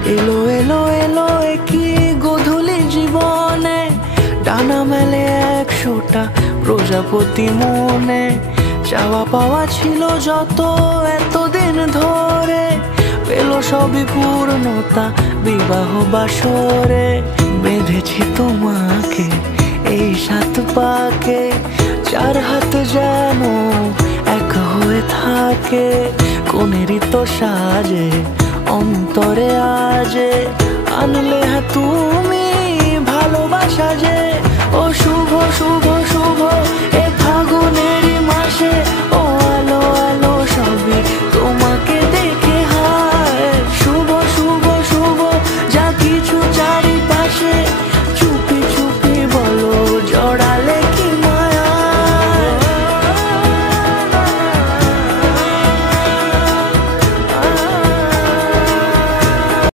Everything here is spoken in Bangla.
এলো এলো এলো একই গধূলি জীবনে, ডানা মেলে 100টা প্রজাপতি মনে। চাওয়া পাওয়া ছিল যত এতদিন ধরে, পেল সবই পূর্ণতা বিবাহ বাসরে। বেঁধেছি তোমাকে এই 7 পাকে, 4 হাত যেন এক হয়ে থাকে। কোনেরই তো সাজে অন্তরে আজে, আনলে তুমি ভালোবাসা যে। ও শুভ শুভ